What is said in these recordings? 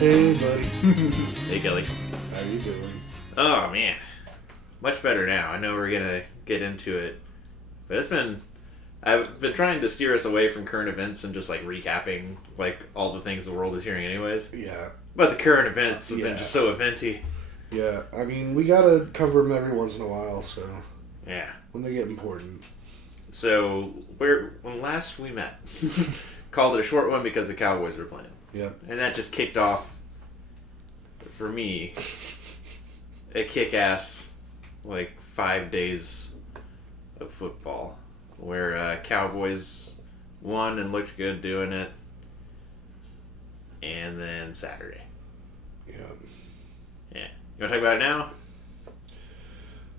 Hey, buddy. Hey, Kelly. How you doing? Oh, man. Much better now. I know we're going to get into it. But I've been trying to steer us away from current events and just, recapping, all the things the world is hearing anyways. Yeah. But the current events have been just so eventy. Yeah. I mean, we got to cover them every once in a while, so. Yeah. When they get important. So, when last we met, called it a short one because the Cowboys were playing. Yep. And that just kicked off, for me, a kick-ass, 5 days of football. Where Cowboys won and looked good doing it. And then Saturday. Yeah. Yeah. You want to talk about it now? I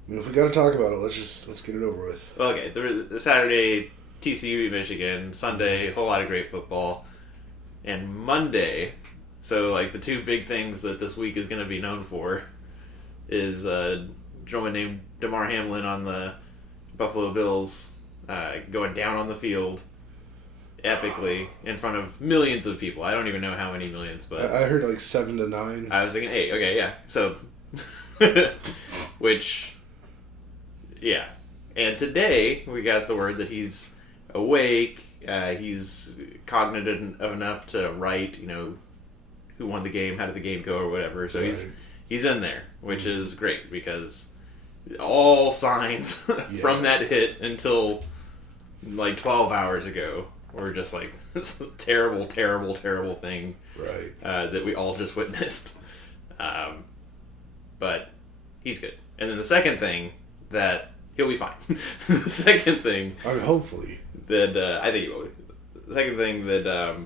mean, if we got to talk about it, let's get it over with. Okay. The Saturday, TCU beat Michigan. Sunday, a whole lot of great football. And Monday, so the two big things that this week is going to be known for is a gentleman named Damar Hamlin on the Buffalo Bills going down on the field epically in front of millions of people. I don't even know how many millions, but I heard 7 to 9. I was thinking 8. Okay, yeah. So, which, yeah. And today we got the word that he's awake. He's cognitive enough to write, who won the game, how did the game go, or whatever. So right. he's in there, which is great because all signs from that hit until 12 hours ago were just this terrible, terrible, terrible thing Right. that we all just witnessed. But he's good. And then the second thing that he'll be fine. The second thing I mean, hopefully. that I think he will. The second thing that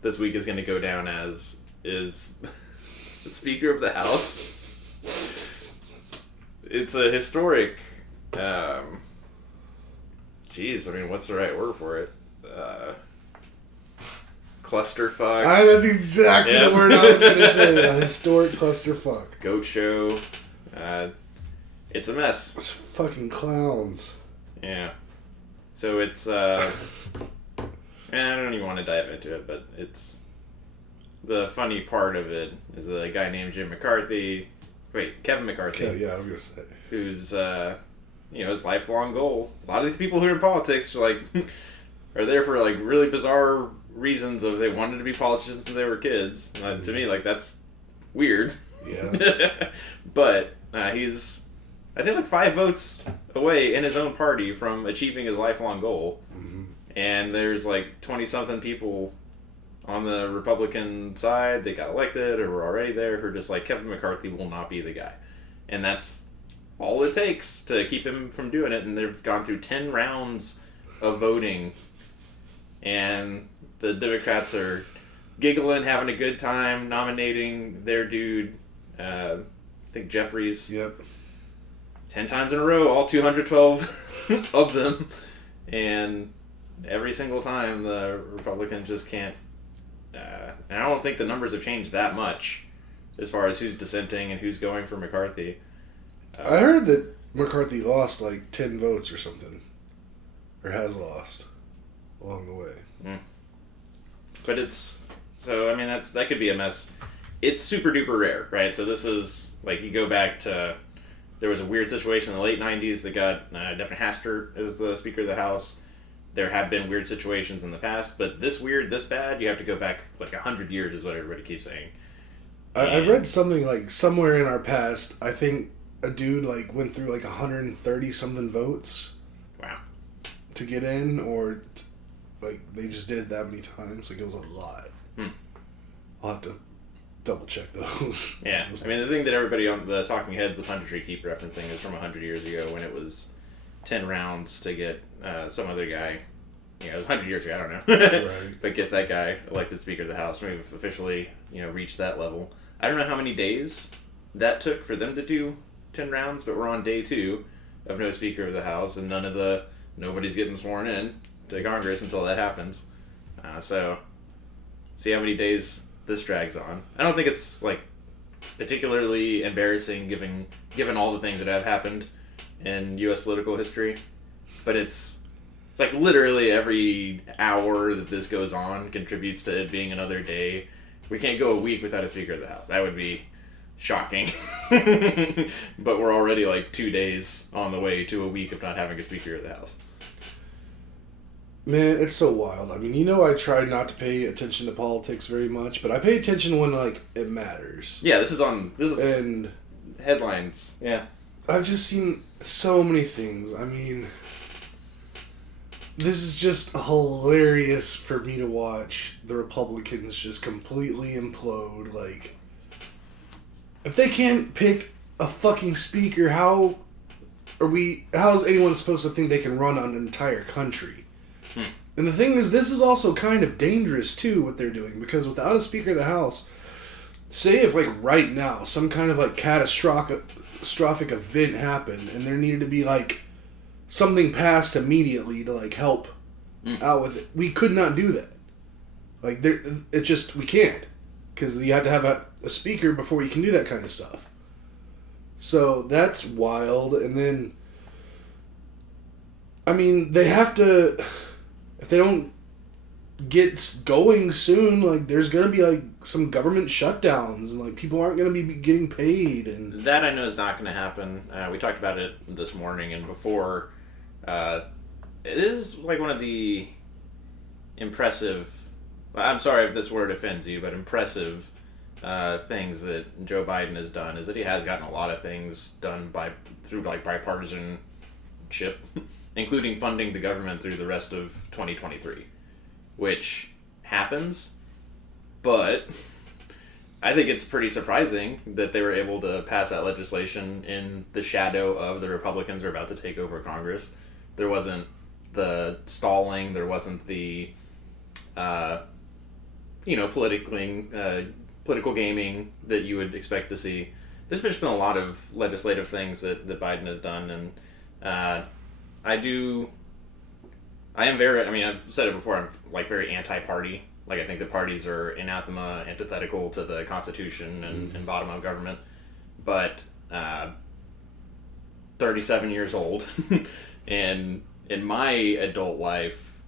this week is going to go down as is the Speaker of the House. It's a historic. What's the right word for it? Clusterfuck. That's exactly the word I was going to say. A historic clusterfuck. Goat show. It's a mess. Those fucking clowns. Yeah. So it's. I don't even want to dive into it, but it's. The funny part of it is a guy named Kevin McCarthy. Yeah, I was going to say. Who's, his lifelong goal. A lot of these people who are in politics are are there for really bizarre reasons of they wanted to be politicians since they were kids. To me, that's weird. Yeah. But he's, I think, 5 votes away in his own party from achieving his lifelong goal. Mm-hmm. And there's 20-something people on the Republican side that got elected or were already there who are just Kevin McCarthy will not be the guy. And that's all it takes to keep him from doing it. And they've gone through 10 rounds of voting. And the Democrats are giggling, having a good time, nominating their dude, I think Jeffries. Yep. 10 times in a row, all 212 of them. And every single time the Republicans just can't. And I don't think the numbers have changed that much as far as who's dissenting and who's going for McCarthy. I heard that McCarthy lost 10 votes or something. Or has lost along the way. Mm. But it's... So, that could be a mess. It's super duper rare, right? So this is, you go back to... There was a weird situation in the late 90s that got Devin Hastert as the Speaker of the House. There have been weird situations in the past, but this weird, this bad, you have to go back 100 years is what everybody keeps saying. I read something somewhere in our past, I think a dude went through 130 something votes. Wow. To get in, or they just did it that many times. It was a lot. I'll have to double check those. Yeah. The thing that everybody on the talking heads, the punditry keep referencing is from 100 years ago when it was 10 rounds to get some other guy. It was 100 years ago, I don't know. Right. But get that guy elected Speaker of the House. We've officially, reached that level. I don't know how many days that took for them to do 10 rounds, but we're on day 2 of no Speaker of the House, and nobody's getting sworn in to Congress until that happens. So, see how many days this drags on. I don't think it's, particularly embarrassing given all the things that have happened in U.S. political history. But it's literally every hour that this goes on contributes to it being another day we can't go a week without a Speaker of the House. That would be shocking. But we're already like 2 days on the way to a week of not having a Speaker of the House. Man, it's so wild. I mean, I try not to pay attention to politics very much, but I pay attention when, like, it matters. Yeah, this is and headlines. Yeah. I've just seen so many things. I mean, this is just hilarious for me to watch the Republicans just completely implode. Like, if they can't pick a fucking speaker, how is anyone supposed to think they can run an entire country? And the thing is, this is also kind of dangerous, too, what they're doing, because without a Speaker of the House, say if, like, right now, some kind of, like, catastrophic event happened, and there needed to be, like, something passed immediately to, like, help out with it. We could not do that. Like, we can't. Because you have to have a speaker before you can do that kind of stuff. So, that's wild. And then, I mean, they have to... If they don't get going soon, like, there's going to be, like, some government shutdowns, and, like, people aren't going to be getting paid. And that I know is not going to happen. We talked about it this morning and before. It is, like, one of the impressive... I'm sorry if this word offends you, but impressive things that Joe Biden has done is that he has gotten a lot of things done through, like, bipartisanship. Including funding the government through the rest of 2023, which happens, but I think it's pretty surprising that they were able to pass that legislation in the shadow of the Republicans are about to take over Congress. There wasn't the stalling, there wasn't the, political gaming that you would expect to see. There's just been a lot of legislative things that Biden has done, and I've said it before, I'm, like, very anti-party. Like, I think the parties are anathema, antithetical to the Constitution and bottom-up government. But, 37 years old, and in my adult life,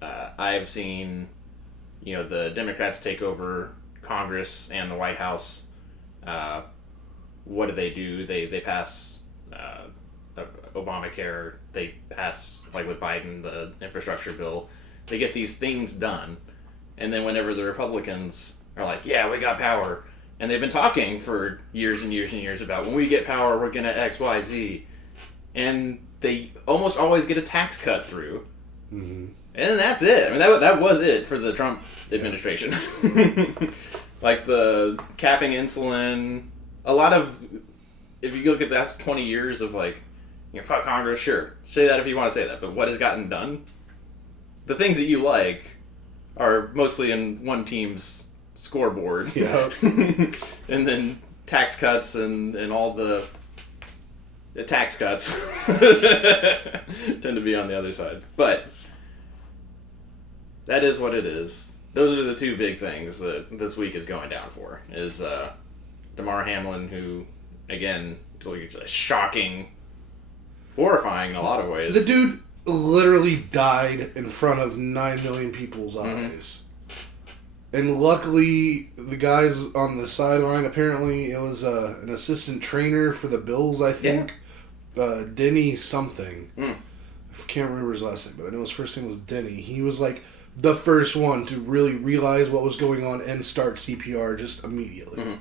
I've seen, the Democrats take over Congress and the White House. What do? They pass... Obamacare, they pass, like with Biden, the infrastructure bill. They get these things done. And then whenever the Republicans are like, yeah, we got power. And they've been talking for years and years and years about when we get power, we're going to X, Y, Z. And they almost always get a tax cut through. Mm-hmm. And that's it. I mean, that was it for the Trump administration. Like the capping insulin, a lot of, if you look at that 20 years of like, fuck Congress, sure. Say that if you want to say that. But what has gotten done? The things that you like are mostly in one team's scoreboard. Yeah. And then tax cuts and all the tax cuts tend to be on the other side. But that is what it is. Those are the two big things that this week is going down for. Is Damar Hamlin, who, again, is a shocking... horrifying in a lot of ways. The dude literally died in front of 9 million people's eyes. And luckily, the guys on the sideline, apparently it was an assistant trainer for the Bills, I think. Yeah. Denny something. I can't remember his last name, but I know his first name was Denny. He was like the first one to really realize what was going on and start CPR just immediately. Mm-hmm.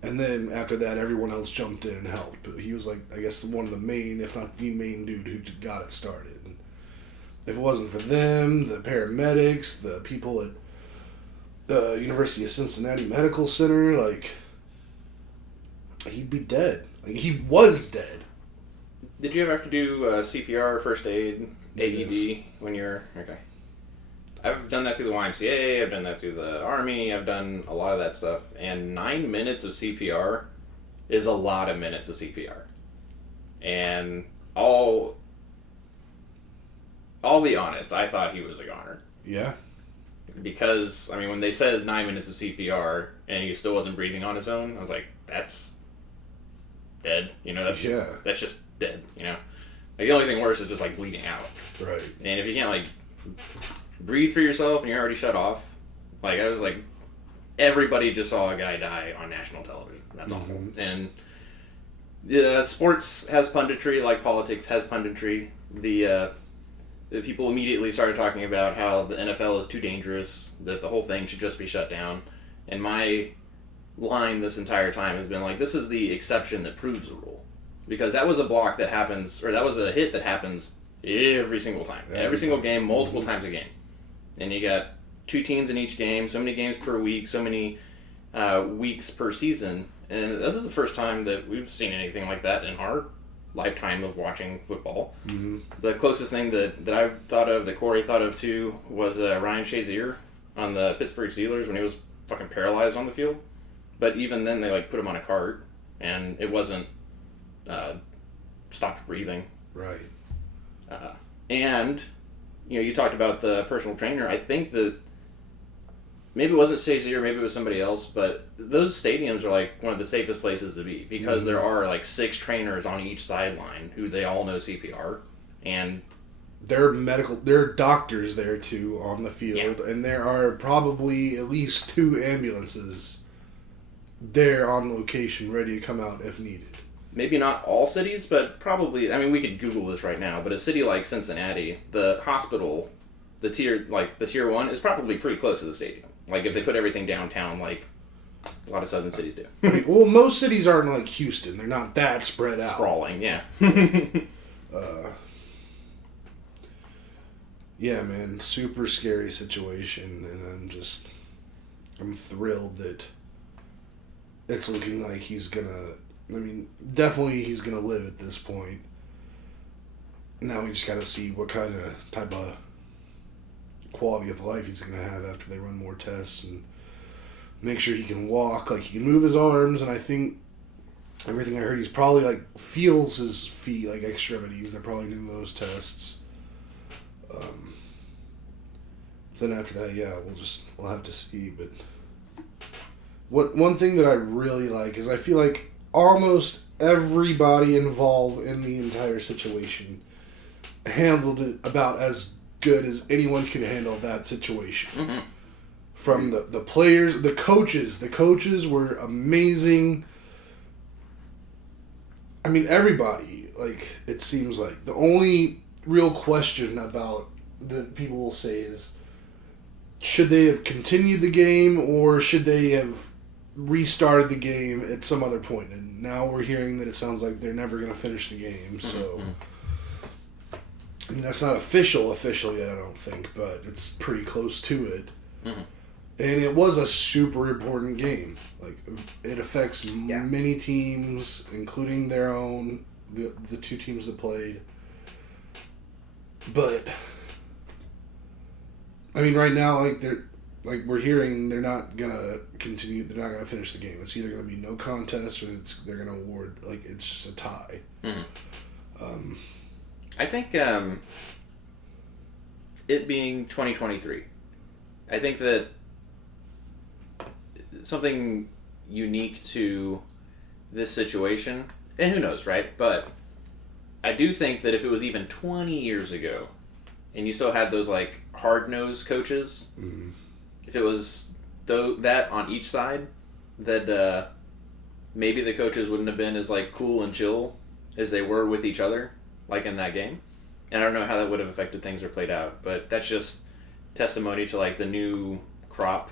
And then after that, everyone else jumped in and helped. But he was like, I guess, one of the main, if not the main dude who got it started. And if it wasn't for them, the paramedics, the people at the University of Cincinnati Medical Center, like, he'd be dead. Like, he was dead. Did you ever have to do CPR, first aid, AED when you're... Okay. I've done that through the YMCA, I've done that through the Army, I've done a lot of that stuff, and 9 minutes of CPR is a lot of minutes of CPR. And I'll be honest, I thought he was a goner. Yeah. Because, I mean, when they said 9 minutes of CPR and he still wasn't breathing on his own, I was like, that's dead, that's just dead, Like, the only thing worse is just, like, bleeding out. Right. And if you can't, like... breathe for yourself and you're already shut off. Like, I was like, everybody just saw a guy die on national television. That's awful. And sports has punditry, like politics has punditry. The people immediately started talking about how the NFL is too dangerous, that the whole thing should just be shut down. And my line this entire time has been like, this is the exception that proves the rule. Because that was a block that happens, or that was a hit that happens every single time. Every single game, multiple times a game. And you got 2 teams in each game, so many games per week, so many weeks per season. And this is the first time that we've seen anything like that in our lifetime of watching football. Mm-hmm. The closest thing that I've thought of, that Corey thought of too, was Ryan Shazier on the Pittsburgh Steelers when he was fucking paralyzed on the field. But even then, they put him on a cart, and it wasn't stopped breathing. Right. And you talked about the personal trainer. I think that maybe it wasn't Shazier, maybe it was somebody else, but those stadiums are one of the safest places to be because there are 6 trainers on each sideline who they all know CPR, and there are doctors there too on the field, and there are probably at least 2 ambulances there on location ready to come out if needed. Maybe not all cities, but probably, we could Google this right now, but a city like Cincinnati, the hospital, the tier 1 is probably pretty close to the stadium. If they put everything downtown, like a lot of southern cities do. Well, most cities aren't like Houston. They're not that spread out. Sprawling, yeah. Yeah, man. Super scary situation. And I'm thrilled that it's looking like he's gonna... definitely he's gonna live at this point. Now we just gotta see what type of quality of life he's going to have after they run more tests and make sure he can walk, he can move his arms, and I think everything I heard, he's probably feels his feet, extremities. They're probably doing those tests. Then after that, yeah, we'll have to see. But one thing that I really like is I feel like almost everybody involved in the entire situation handled it about as good as anyone can handle that situation. Mm-hmm. From the players, the coaches were amazing. Everybody, it seems like the only real question about that people will say is, should they have continued the game or should they have restarted the game at some other point? And now we're hearing that it sounds like they're never going to finish the game, so... Mm-hmm. That's not official yet, I don't think, but it's pretty close to it. Mm-hmm. And it was a super important game. It affects many teams, including their own, the 2 teams that played. But, right now, they're, we're hearing they're not gonna continue, they're not gonna finish the game. It's either gonna be no contest or they're gonna award, it's just a tie. Mm-hmm. I think it being 2023, I think that something unique to this situation, and who knows, right? But I do think that if it was even 20 years ago, and you still had those hard-nosed coaches, mm-hmm. if it was that on each side, that maybe the coaches wouldn't have been as cool and chill as they were with each other. In that game. And I don't know how that would have affected things or played out, but that's just testimony to the new crop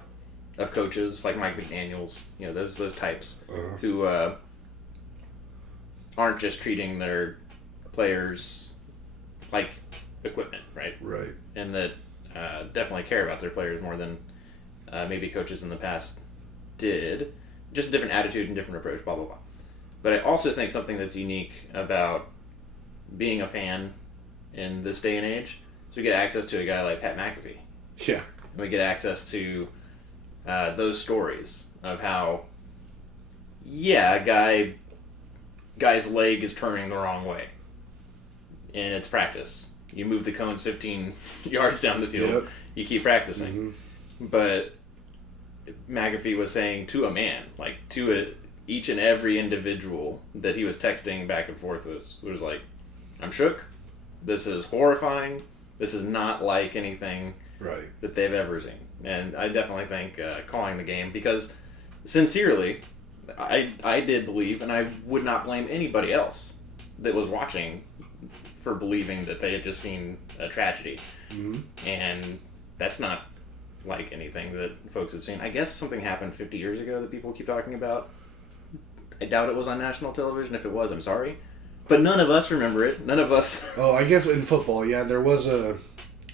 of coaches like Mike McDaniels, those types who aren't just treating their players like equipment, right? Right. And that definitely care about their players more than maybe coaches in the past did. Just a different attitude and different approach, blah, blah, blah. But I also think something that's unique about being a fan in this day and age, so we get access to a guy like Pat McAfee. Yeah. And we get access to those stories of how, guy's leg is turning the wrong way. And it's practice. You move the cones 15 yards down the field, yep. You keep practicing. Mm-hmm. But McAfee was saying to a man, to each and every individual that he was texting back and forth was I'm shook. This is horrifying. This is not like anything right that they've ever seen. And I definitely think calling the game, because sincerely, I did believe, and I would not blame anybody else that was watching for believing that they had just seen a tragedy. Mm-hmm. And that's not like anything that folks have seen. I guess something happened 50 years ago that people keep talking about. I doubt it was on national television. If it was, I'm sorry. But none of us remember it. None of us... Oh, I guess in football, yeah, there was I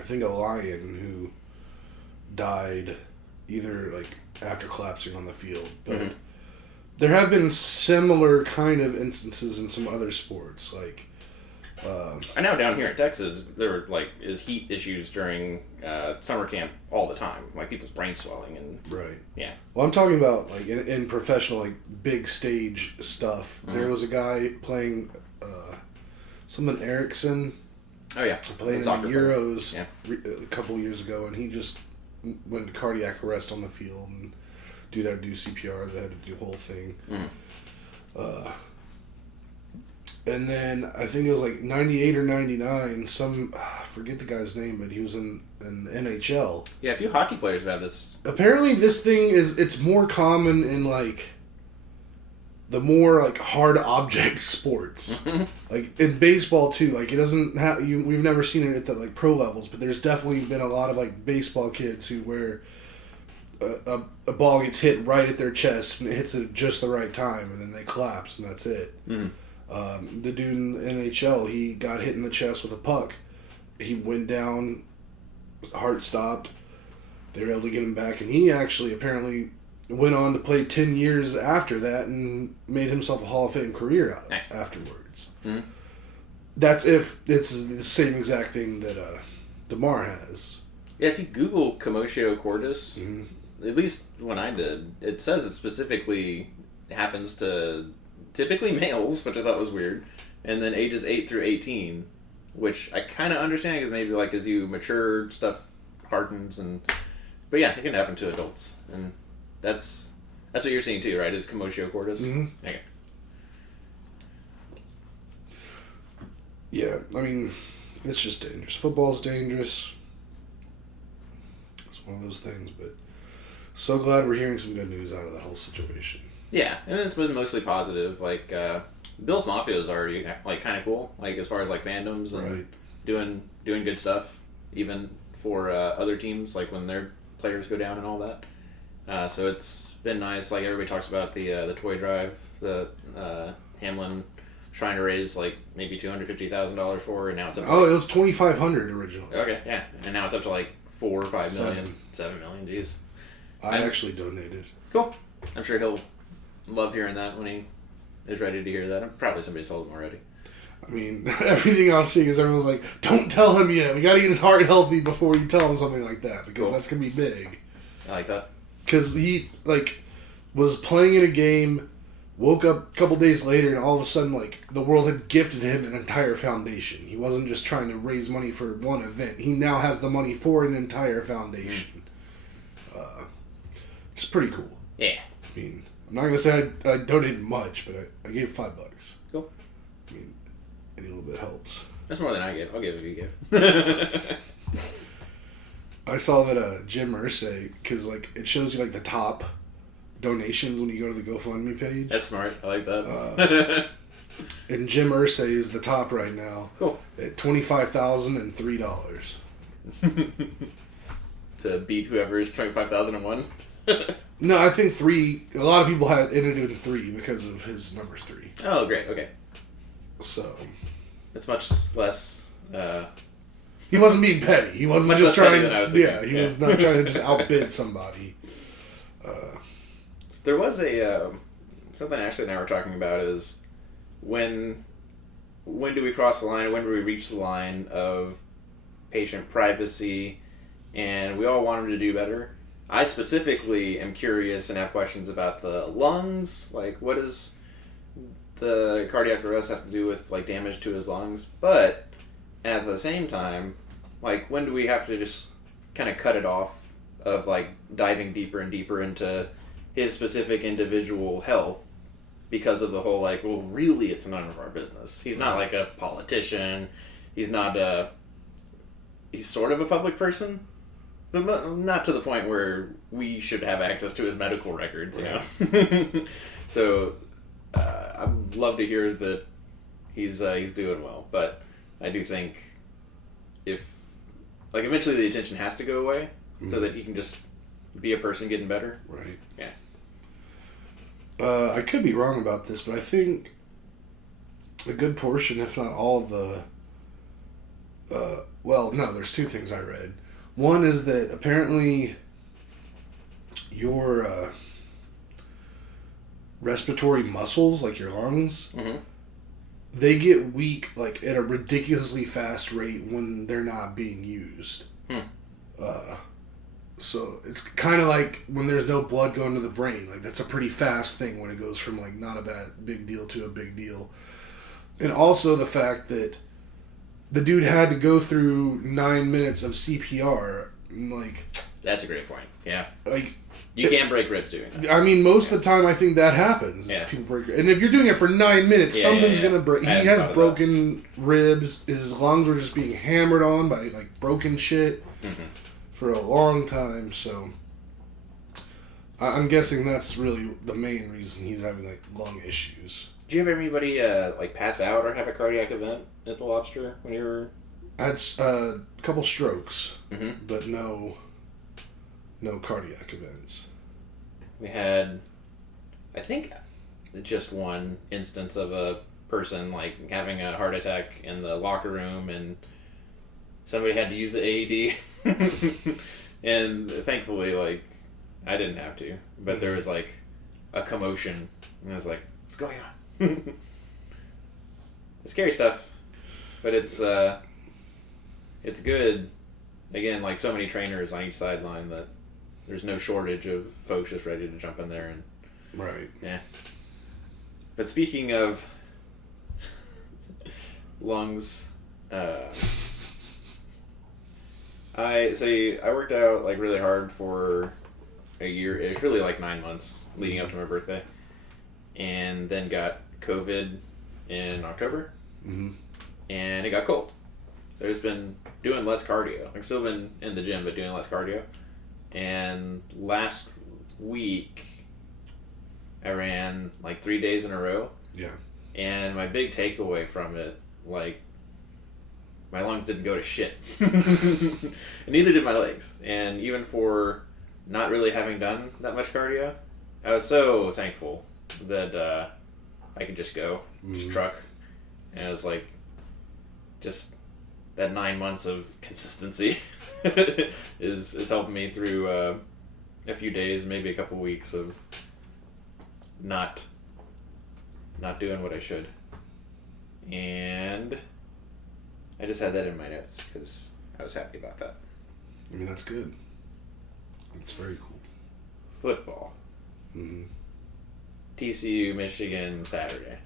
think a lion who died either like after collapsing on the field. But mm-hmm. there have been similar kind of instances in some other sports, like... I know down here in Texas, there is heat issues during summer camp all the time. Like people's brain swelling and... Right. Yeah. Well, I'm talking about like in professional, like big stage stuff. Mm-hmm. There was a guy playing something Ericsson. Oh yeah. Playing in the Euros a couple years ago, and he just went to cardiac arrest on the field. And dude had to do CPR. They had to do the whole thing. Mm-hmm. And then I think it was like 98 or 99, I forget the guy's name, but he was in the NHL. Yeah, a few hockey players have this. Apparently this thing it's more common in like the more like hard object sports. Like in baseball too, like it doesn't have we've never seen it at the like pro levels, but there's definitely been a lot of like baseball kids who where a ball gets hit right at their chest and it hits it at just the right time and then they collapse and that's it. Mm-hmm. The dude in the NHL, he got hit in the chest with a puck. He went down, heart stopped. They were able to get him back, and he actually apparently went on to play 10 years after that and made himself a Hall of Fame career out of it afterwards. Mm-hmm. That's if it's the same exact thing that Damar has. Yeah, if you Google commotio cordis, mm-hmm. at least when I did, it says it specifically happens to... typically males, which I thought was weird, and then ages 8 through 18, which I kind of understand because maybe like as you mature, stuff hardens, but yeah, it can happen to adults, and that's what you're seeing too, right? Is commotio cordis? Mm-hmm. Okay. Yeah, I mean, it's just dangerous. Football's dangerous. It's one of those things, but so glad we're hearing some good news out of that whole situation. Yeah, and it's been mostly positive. Like, Bill's Mafia is already, like, kind of cool. Like, as far as, like, fandoms and right. doing good stuff, even for other teams, like, when their players go down and all that. So it's been nice. Like, everybody talks about the toy drive that Hamlin trying to raise, like, maybe $250,000 for, and now it's up to... Oh, it was $2,500 originally. Okay, yeah. And now it's up to, like, 4 or 5 million. 7 million, jeez. I actually donated. Cool. I'm sure he'll... love hearing that when he is ready to hear that. Probably somebody's told him already. I mean, everything I'm seeing is everyone's like, don't tell him yet. We got to get his heart healthy before you tell him something like that because that's going to be big. I like that. Because he, like, was playing in a game, woke up a couple days later, and all of a sudden, like, the world had gifted him an entire foundation. He wasn't just trying to raise money for one event. He now has the money for an entire foundation. Mm-hmm. It's pretty cool. Yeah. I mean... I'm not going to say I donated much, but I gave $5. Cool. I mean, any little bit helps. That's more than I gave. I'll give if you give. I saw that Jim Irsay, because like it shows you like the top donations when you go to the GoFundMe page. That's smart. I like that. And Jim Irsay is the top right now. Cool. At $25,003. To beat whoever is 25,001. No, I think 3. A lot of people had ended in 3 because of his numbers 3. Oh, great. Okay. So. It's much less. He wasn't being petty. He wasn't just trying. He was not trying to just outbid somebody. There was a something Ashley and I were talking about is when do we cross the line? When do we reach the line of patient privacy? And we all want him to do better. I specifically am curious and have questions about the lungs. Like, what does the cardiac arrest have to do with, like, damage to his lungs? But at the same time, like, when do we have to just kind of cut it off of, like, diving deeper and deeper into his specific individual health because of the whole, like, well, really, it's none of our business. He's not, like, a politician. He's not he's sort of a public person. But not to the point where we should have access to his medical records, you know. So I'd love to hear that he's doing well, but I do think if eventually the attention has to go away so that he can just be a person getting better. Right. Yeah. I could be wrong about this, but I think a good portion, if not all of the... there's two things I read. One is that apparently your respiratory muscles, like your lungs, they get weak at a ridiculously fast rate when they're not being used. So it's kind of like when there's no blood going to the brain. That's a pretty fast thing when it goes from not a big deal to a big deal. And also the fact that the dude had to go through 9 minutes of CPR. That's a great point. Yeah. You can't break ribs doing that. I mean, most of the time, I think that happens. Yeah. People break, and if you're doing it for 9 minutes, something's gonna break. He has broken ribs. His lungs were just being hammered on by broken shit for a long time. So I'm guessing that's really the main reason he's having lung issues. Did you have anybody pass out or have a cardiac event at the Lobster when you were? I had a couple strokes, but no cardiac events. We had, I think, just one instance of a person having a heart attack in the locker room, and somebody had to use the AED, and thankfully, I didn't have to, but there was a commotion, and I was like, "What's going on?" It's scary stuff, but it's good. Again, so many trainers on each sideline, that there's no shortage of folks just ready to jump in there and. Right. Yeah. But speaking of lungs, I worked out really hard for a year-ish, really 9 months leading up to my birthday, and then got COVID in October, and it got cold. So I've just been doing less cardio. I've still been in the gym, but doing less cardio. And last week, I ran 3 days in a row. Yeah. And my big takeaway from it, my lungs didn't go to shit. And neither did my legs. And even for not really having done that much cardio, I was so thankful that I could just go, just truck. And it was just that 9 months of consistency is helping me through a few days, maybe a couple weeks of not doing what I should. And I just had that in my notes because I was happy about that. I mean, that's good. It's very cool. Football. TCU, Michigan, Saturday.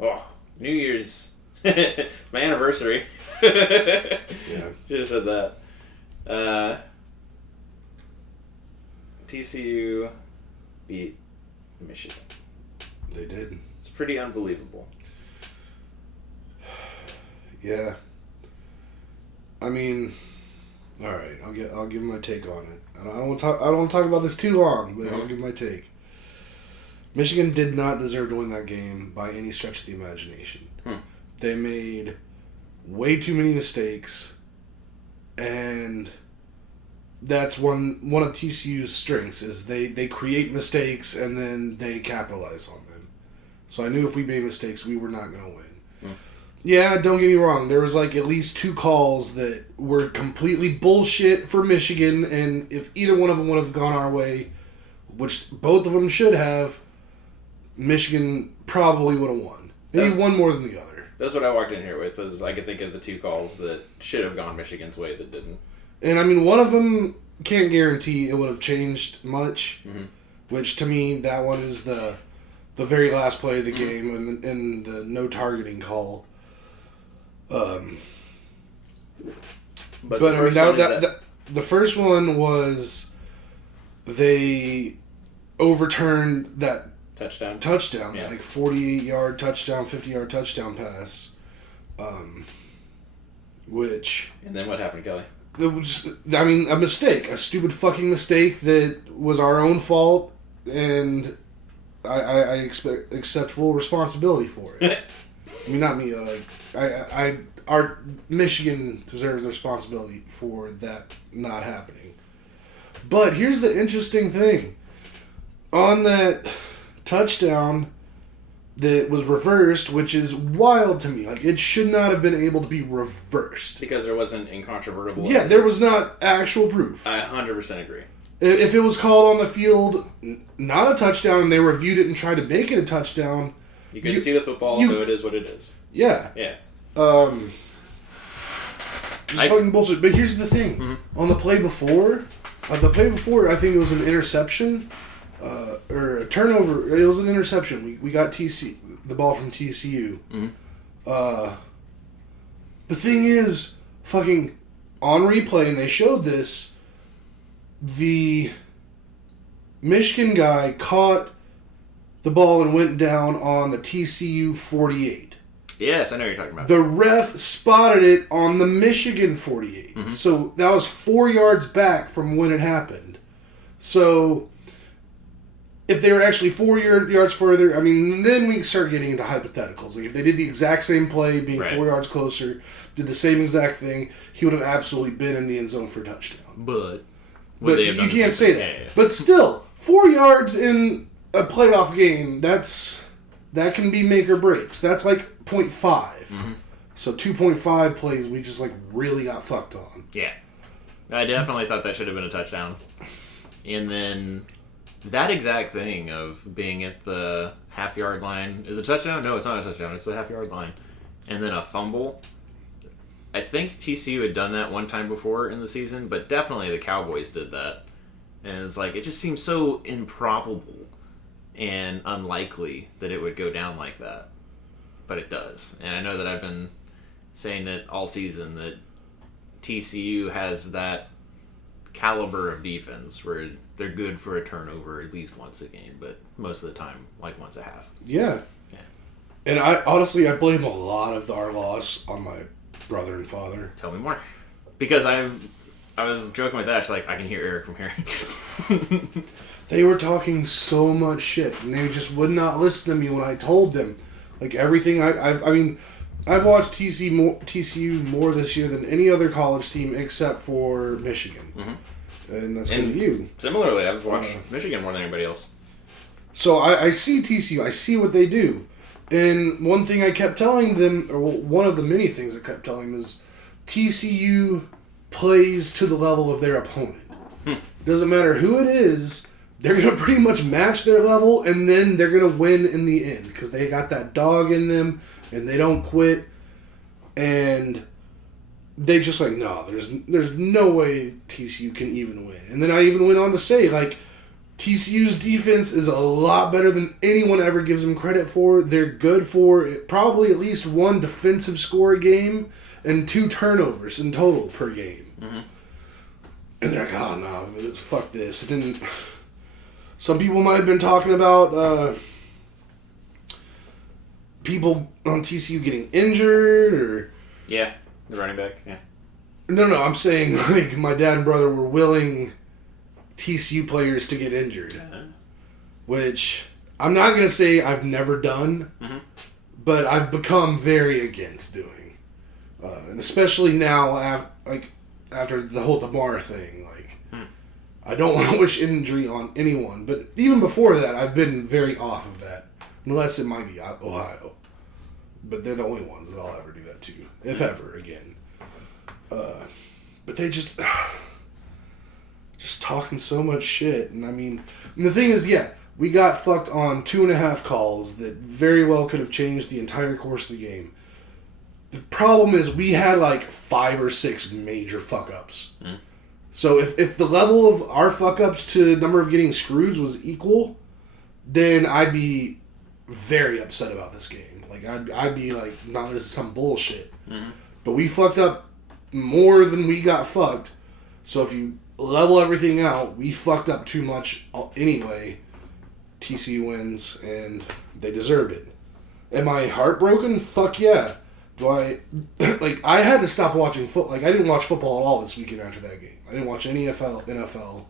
Oh, New Year's. My anniversary. Yeah. Should have said that. TCU beat Michigan. They did. It's pretty unbelievable. Yeah. I mean, all right. I'll give my take on it. I don't want to talk about this too long, but I'll give my take. Michigan did not deserve to win that game by any stretch of the imagination. They made way too many mistakes, and that's one of TCU's strengths is they create mistakes and then they capitalize on them. So I knew if we made mistakes, we were not going to win. Yeah, don't get me wrong. There was at least 2 calls that were completely bullshit for Michigan, and if either one of them would have gone our way, which both of them should have, Michigan probably would have won. Maybe one more than the other. That's what I walked in here with, is I could think of the 2 calls that should have gone Michigan's way that didn't. And I mean, one of them can't guarantee it would have changed much, which to me, that one is the very last play of the game and the no targeting call. But I mean, the first one was they overturned that touchdown, yeah. 48-yard touchdown, 50-yard touchdown pass, which... And then what happened, Kelly? it was, I mean, a mistake. A stupid fucking mistake that was our own fault, and I accept full responsibility for it. I mean, not me. Our Michigan deserves the responsibility for that not happening. But here's the interesting thing. On that touchdown that was reversed, which is wild to me. Like, it should not have been able to be reversed. Because there wasn't incontrovertible Yeah, evidence. there was not actual proof. I 100% agree. If it was called on the field, not a touchdown, and they reviewed it and tried to make it a touchdown... You couldn't see the football, so it is what it is. Yeah. Yeah. Just fucking bullshit. But here's the thing. Mm-hmm. On the play before, I think it was an interception, or a turnover. It was an interception. We got the ball from TCU. Mm-hmm. The thing is, fucking, on replay, and they showed this, the Michigan guy caught the ball and went down on the TCU 48. Yes, I know what you're talking about. The ref spotted it on the Michigan 48. Mm-hmm. So that was 4 yards back from when it happened. So if they were actually 4 yards further, I mean, then we start getting into hypotheticals. Like, if they did the exact same play, being 4 yards closer, did the same exact thing, he would have absolutely been in the end zone for a touchdown. But you can't say that. Yeah. But still, 4 yards in a playoff game, that can be make or breaks. That's like 0.5. Mm-hmm. So 2.5 plays we just like really got fucked on. Yeah. I definitely thought that should have been a touchdown. And then that exact thing of being at the half-yard line is a touchdown? No, it's not a touchdown. It's the half-yard line. And then a fumble. I think TCU had done that one time before in the season, but definitely the Cowboys did that. And it's like, it just seems so improbable and unlikely that it would go down like that. But it does. And I know that I've been saying it all season that TCU has that caliber of defense where they're good for a turnover at least once a game, but most of the time, like once a half. Yeah. And I blame a lot of our loss on my brother and father. Tell me more. Because I was joking with Ash, like, I can hear Eric from here. They were talking so much shit, and they just would not listen to me when I told them. Like, everything, I've watched TCU more this year than any other college team except for Michigan. Mm-hmm. And that's kind of you. Similarly, I've watched Michigan more than anybody else. So I see TCU, I see what they do. And one thing I kept telling them, or one of the many things I kept telling them is TCU plays to the level of their opponent. Doesn't matter who it is, they're going to pretty much match their level, and then they're going to win in the end because they got that dog in them, and they don't quit. And they just like, no, there's no way TCU can even win. And then I even went on to say, like, TCU's defense is a lot better than anyone ever gives them credit for. They're good for probably at least one defensive score a game and 2 turnovers in total per game. Mm-hmm. And they're like, oh, no, fuck this. And then some people might have been talking about people on TCU getting injured or... Yeah, the running back, yeah. No, I'm saying, like, my dad and brother were willing TCU players to get injured. Uh-huh. Which, I'm not going to say I've never done, mm-hmm. but I've become very against doing. And especially now, after the whole Damar thing, I don't want to wish injury on anyone, but even before that, I've been very off of that, unless it might be Ohio. But they're the only ones that I'll ever do that to, if ever again. But they just talking so much shit, and I mean, and the thing is, yeah, we got fucked on 2.5 calls that very well could have changed the entire course of the game. The problem is we had like 5 or 6 major fuck-ups. Mm. So if the level of our fuck-ups to the number of getting screws was equal, then I'd be very upset about this game. Like, I'd be like, no, this is some bullshit. Mm-hmm. But we fucked up more than we got fucked. So if you level everything out, we fucked up too much anyway. TCU wins, and they deserved it. Am I heartbroken? Fuck yeah. Do I like? I had to stop watching football. Like I didn't watch football at all this weekend after that game. I didn't watch any NFL.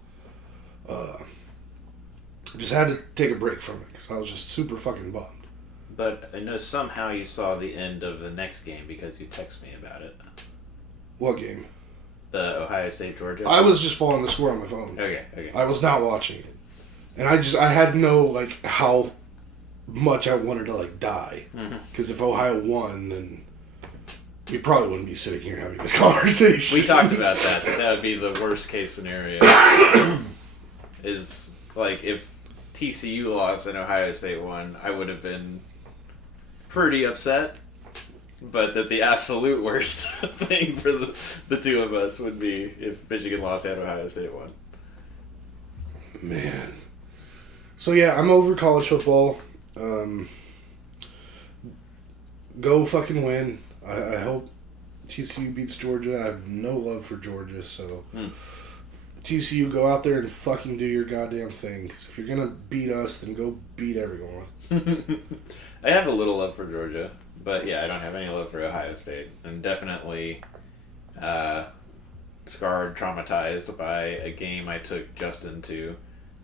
Just had to take a break from it because I was just super fucking bummed. But I know somehow you saw the end of the next game because you texted me about it. What game? The Ohio State Georgia. I was just following the score on my phone. Okay. I was not watching it, and I had to know like how much I wanted to like die because if Ohio won, then we probably wouldn't be sitting here having this conversation. We talked about that. That would be the worst case scenario. Is like if TCU lost and Ohio State won, I would have been pretty upset. But that the absolute worst thing for the two of us would be if Michigan lost and Ohio State won. Man. So yeah, I'm over college football. Go fucking win. I hope TCU beats Georgia. I have no love for Georgia, so TCU, go out there and fucking do your goddamn thing. 'Cause if you're gonna beat us, then go beat everyone. I have a little love for Georgia, but yeah, I don't have any love for Ohio State. I'm definitely scarred, traumatized by a game I took Justin to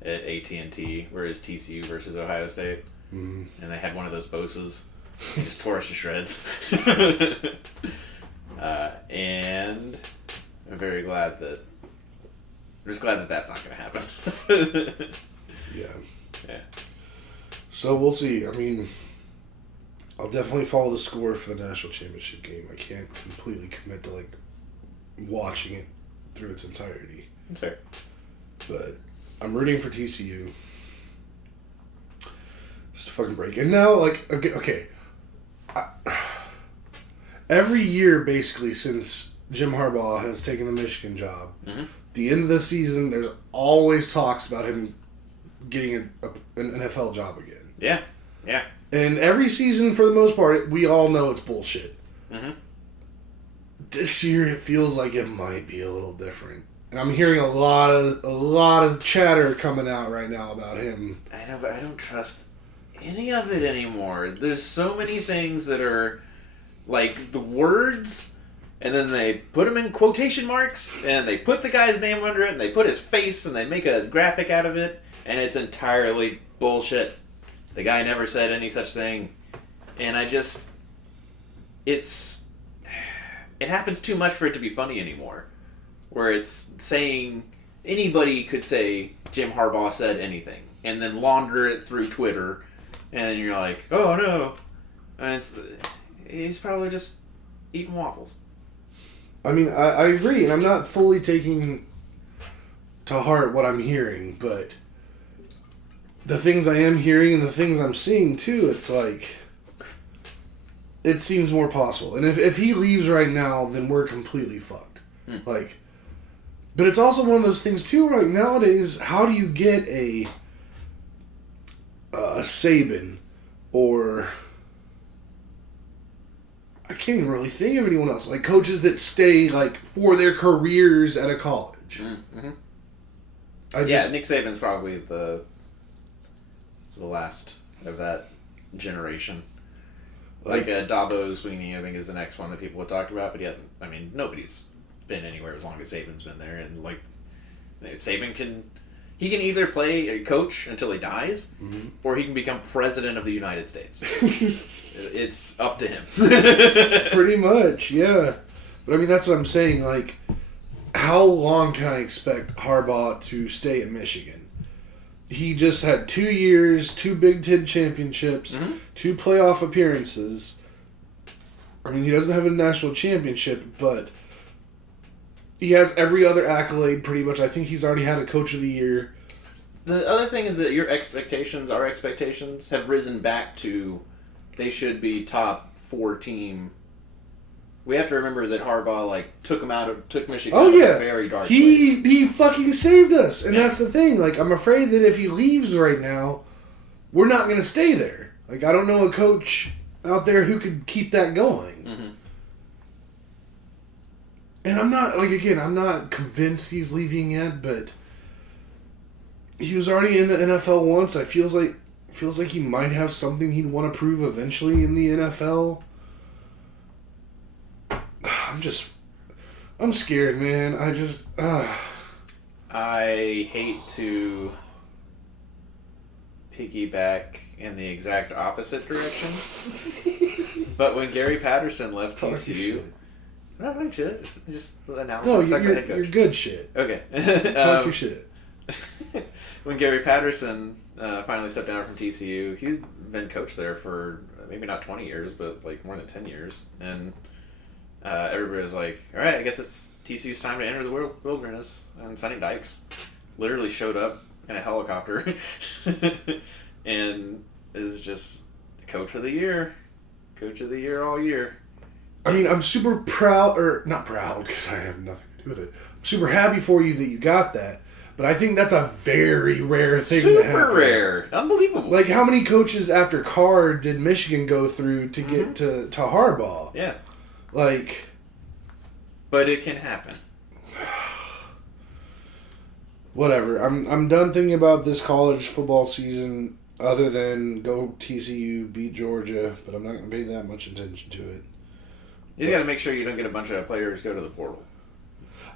at AT&T, where it's TCU versus Ohio State. And they had one of those Boses. He just tore us to shreds. And I'm very glad that... I'm just glad that that's not going to happen. Yeah. Yeah. So we'll see. I mean, I'll definitely follow the score for the national championship game. I can't completely commit to like watching it through its entirety. That's fair. But I'm rooting for TCU. Just a fucking break. And now, like, okay. Every year, basically, since Jim Harbaugh has taken the Michigan job, the end of the season, there's always talks about him getting an NFL job again. Yeah. And every season, for the most part, we all know it's bullshit. This year, it feels like it might be a little different. And I'm hearing a lot of chatter coming out right now about him. I know, but I don't trust any of it anymore. There's so many things that are like the words, and then they put them in quotation marks, and they put the guy's name under it, and they put his face, and they make a graphic out of it, and it's entirely bullshit. The guy never said any such thing. And it happens too much for it to be funny anymore. Where it's saying, anybody could say Jim Harbaugh said anything, and then launder it through Twitter, and then you're like, oh no. And he's probably just eating waffles. I mean, I agree, and I'm not fully taking to heart what I'm hearing, but the things I am hearing and the things I'm seeing too, it's like, it seems more possible. And if he leaves right now, then we're completely fucked. Like, but it's also one of those things too, like nowadays, how do you get a Saban or... I can't even really think of anyone else. Like coaches that stay like for their careers at a college. Nick Saban's probably the last of that generation. Like Dabo Sweeney, I think, is the next one that people would talk about, but he hasn't. I mean, nobody's been anywhere as long as Saban's been there, and like Saban can either play or coach until he dies, or he can become president of the United States. It's up to him. Pretty much, yeah. But I mean, that's what I'm saying. Like, how long can I expect Harbaugh to stay at Michigan? He just had 2 years, 2 Big Ten championships, 2 playoff appearances. I mean, he doesn't have a national championship, but he has every other accolade pretty much. I think he's already had a Coach of the Year. The other thing is that our expectations have risen back to they should be top 4 team. We have to remember that Harbaugh took Michigan out of a very dark place. He fucking saved us, and that's the thing. Like, I'm afraid that if he leaves right now, we're not going to stay there. Like, I don't know a coach out there who could keep that going. And I'm not convinced he's leaving yet, but he was already in the NFL once. It feels like he might have something he'd want to prove eventually in the NFL. I'm scared, man. I hate to piggyback in the exact opposite direction. But when Gary Patterson left TCU, not like shit. Just the analysis. No, you're good shit. Okay. Talk your shit. When Gary Patterson finally stepped down from TCU, he's been coach there for maybe not 20 years, but like more than 10 years. And everybody was like, all right, I guess it's TCU's time to enter the wilderness. And Sonny Dykes literally showed up in a helicopter and is just coach of the year. Coach of the year all year. I mean, I'm super proud, or not proud, because I have nothing to do with it. I'm super happy for you that you got that, but I think that's a very rare thing to happen. Super rare. Unbelievable. Like, how many coaches after Carr did Michigan go through to get to Harbaugh? Yeah. Like... But it can happen. Whatever. I'm done thinking about this college football season other than go TCU, beat Georgia, but I'm not going to pay that much attention to it. You just got to make sure you don't get a bunch of players go to the portal.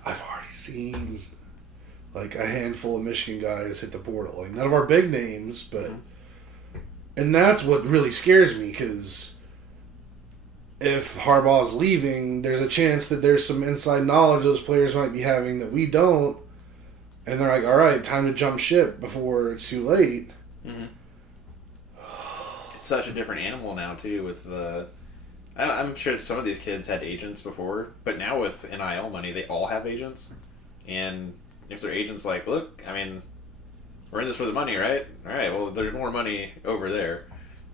I've already seen like a handful of Michigan guys hit the portal. Like none of our big names, but and that's what really scares me because if Harbaugh's leaving, there's a chance that there's some inside knowledge those players might be having that we don't, and they're like, "All right, time to jump ship before it's too late." Mm-hmm. It's such a different animal now too with the. I'm sure some of these kids had agents before, but now with NIL money, they all have agents. And if their agent's like, look, I mean, we're in this for the money, right? All right, well, there's more money over there.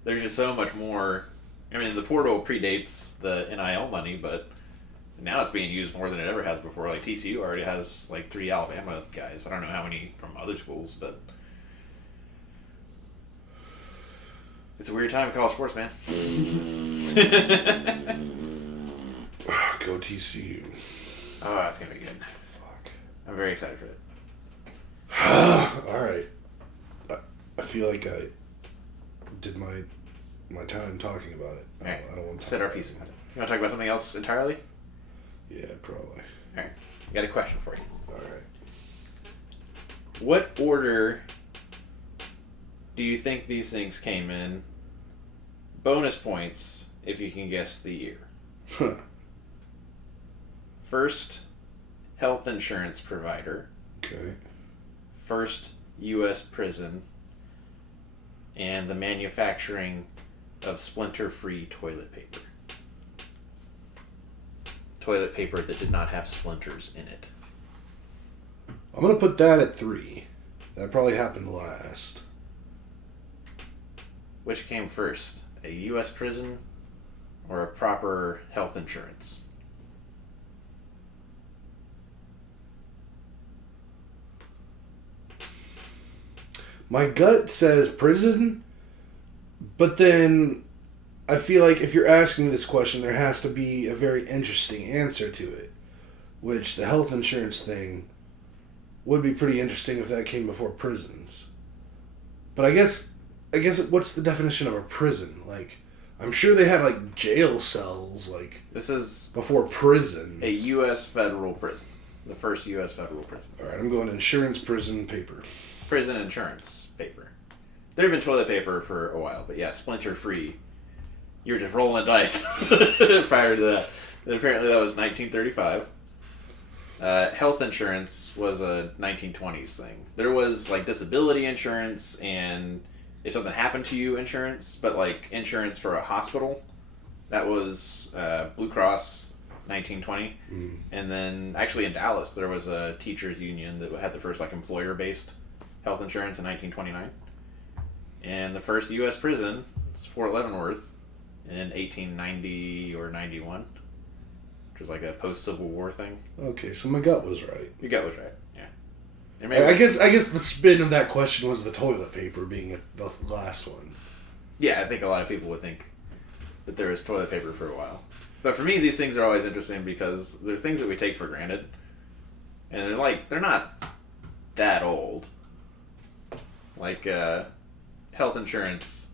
There's just so much more. I mean, the portal predates the NIL money, but now it's being used more than it ever has before. Like, TCU already has, like, 3 Alabama guys. I don't know how many from other schools, but... It's a weird time in college sports, man. Go TCU. Oh, that's going to be good. Fuck. I'm very excited for it. All right. I feel like I did my time talking about it. I don't want to set our piece about it. You want to talk about something else entirely? Yeah, probably. All right. I got a question for you. All right. What order do you think these things came in? Bonus points if you can guess the year. First, health insurance provider. Okay. First, U.S. prison. And the manufacturing of splinter-free toilet paper. Toilet paper that did not have splinters in it. I'm going to put that at 3. That probably happened last. Which came first? A U.S. prison or a proper health insurance? My gut says prison, but then I feel like if you're asking me this question, there has to be a very interesting answer to it, which the health insurance thing would be pretty interesting if that came before prisons. But I guess what's the definition of a prison? Like, I'm sure they had like jail cells, like this is before prisons. a U.S. federal prison, the first U.S. federal prison. All right, I'm going insurance, prison, paper. Prison insurance paper. There had been toilet paper for a while, but yeah, splinter free. You were just rolling dice prior to that. And apparently that was 1935. Health insurance was a 1920s thing. There was like disability insurance and if something happened to you insurance, but like insurance for a hospital, that was Blue Cross 1920. And then actually in Dallas there was a teachers union that had the first like employer based health insurance in 1929. And the first U.S. prison was Fort Leavenworth in 1890 or 91, which was like a post-Civil War thing. Okay, so my gut was right. Your gut was right, yeah. I guess the spin of that question was the toilet paper being the last one. Yeah, I think a lot of people would think that there was toilet paper for a while. But for me, these things are always interesting because they're things that we take for granted. And they're not that old. Like, health insurance.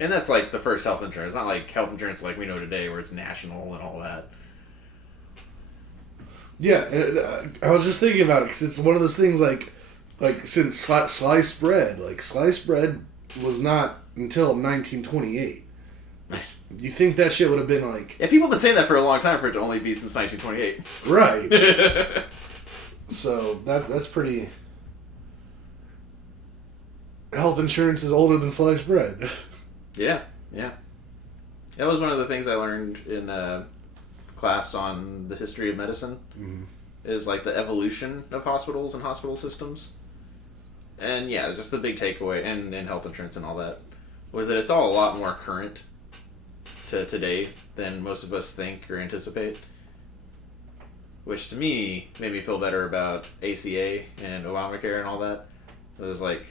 And that's like the first health insurance. Not like health insurance like we know today where it's national and all that. Yeah, I was just thinking about it because it's one of those things like since sliced bread, like sliced bread was not until 1928. Nice. You think that shit would have been like... Yeah, people have been saying that for a long time for it to only be since 1928. Right. So that's pretty... Health insurance is older than sliced bread. Yeah. That was one of the things I learned in class on the history of medicine. Mm-hmm. Is like the evolution of hospitals and hospital systems. And yeah, just the big takeaway, and health insurance and all that, was that it's all a lot more current to today than most of us think or anticipate. Which to me made me feel better about ACA and Obamacare and all that. It was like,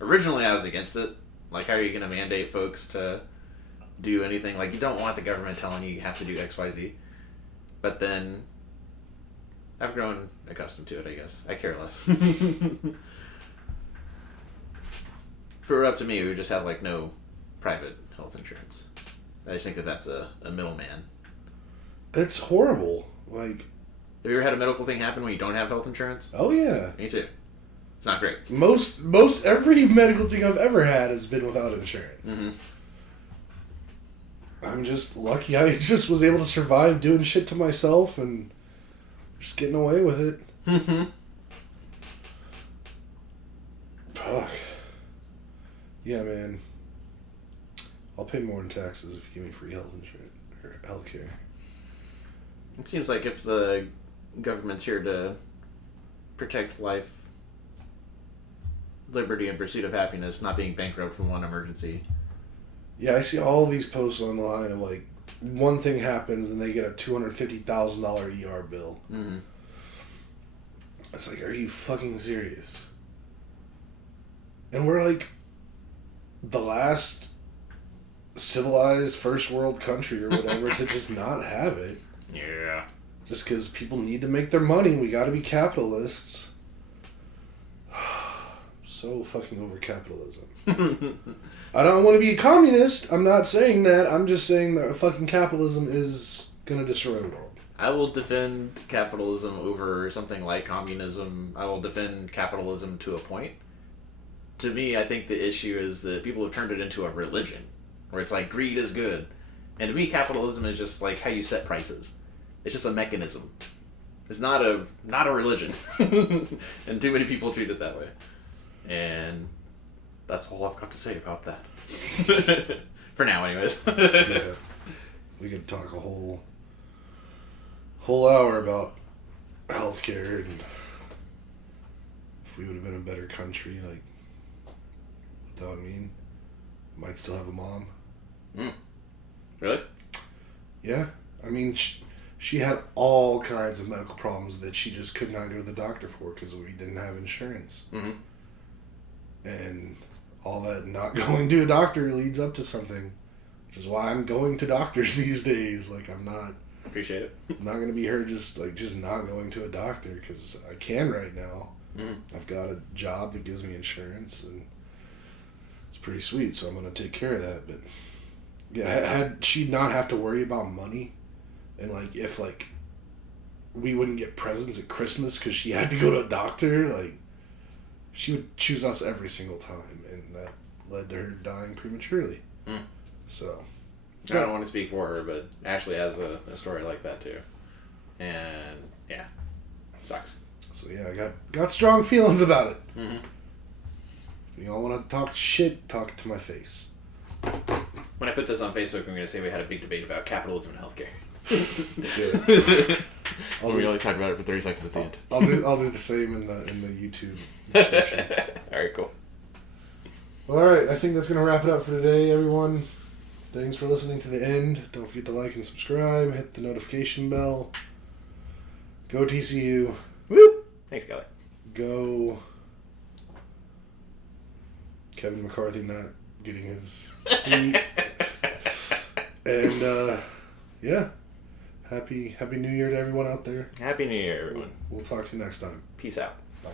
originally I was against it. Like, how are you going to mandate folks to do anything? Like, you don't want the government telling you have to do X, Y, Z. But then I've grown accustomed to it, I guess. I care less. If it were up to me, we would just have, like, no private health insurance. I just think that that's a middleman. It's horrible. Like, have you ever had a medical thing happen when you don't have health insurance? Oh, yeah. Me too. It's not great. Most every medical thing I've ever had has been without insurance. Mm-hmm. I'm just lucky I just was able to survive doing shit to myself and just getting away with it. Mm-hmm. Fuck. Yeah, man. I'll pay more in taxes if you give me free health insurance or health care. It seems like if the government's here to protect life, liberty, and pursuit of happiness, not being bankrupt from one emergency. Yeah, I see all these posts online of like, one thing happens and they get a $250,000 ER bill. Mm-hmm. It's like, are you fucking serious? And we're like the last civilized first world country or whatever to just not have it. Yeah. Just because people need to make their money. We got to be capitalists. So fucking over capitalism. I don't want to be a communist. I'm not saying that. I'm just saying that fucking capitalism is going to destroy the world. I will defend capitalism over something like communism. I will defend capitalism to a point. To me, I think the issue is that people have turned it into a religion, where it's like greed is good. And to me, capitalism is just like how you set prices. It's just a mechanism. It's not a religion. And too many people treat it that way. And that's all I've got to say about that. For now, anyways. Yeah. We could talk a whole hour about healthcare and if we would have been a better country, like, what that would mean. Might still have a mom. Really? Yeah. I mean, she had all kinds of medical problems that she just could not go to the doctor for because we didn't have insurance. Mm-hmm. And all that not going to a doctor leads up to something, which is why I'm going to doctors these days. Like, I'm not... Appreciate it. I'm not going to be her just not going to a doctor because I can right now. Mm. I've got a job that gives me insurance and it's pretty sweet, so I'm going to take care of that. But yeah, had she not have to worry about money and like if like we wouldn't get presents at Christmas because she had to go to a doctor, like she would choose us every single time, and that led to her dying prematurely. Mm. So I don't want to speak for her, but Ashley has a story like that too, and yeah, sucks. So yeah, I got strong feelings about it. Mm-hmm. If y'all want to talk shit, talk to my face. When I put this on Facebook, I'm going to say we had a big debate about capitalism and healthcare. We only talked about it for 30 seconds at the end. I'll do the same in the YouTube description. All right, cool. Well, all right, I think that's going to wrap it up for today, everyone. Thanks for listening to the end. Don't forget to like and subscribe. Hit the notification bell. Go TCU. Woo! Thanks, Kelly. Go Kevin McCarthy not getting his seat. And, yeah. Happy New Year to everyone out there. Happy New Year, everyone. We'll talk to you next time. Peace out. Bye.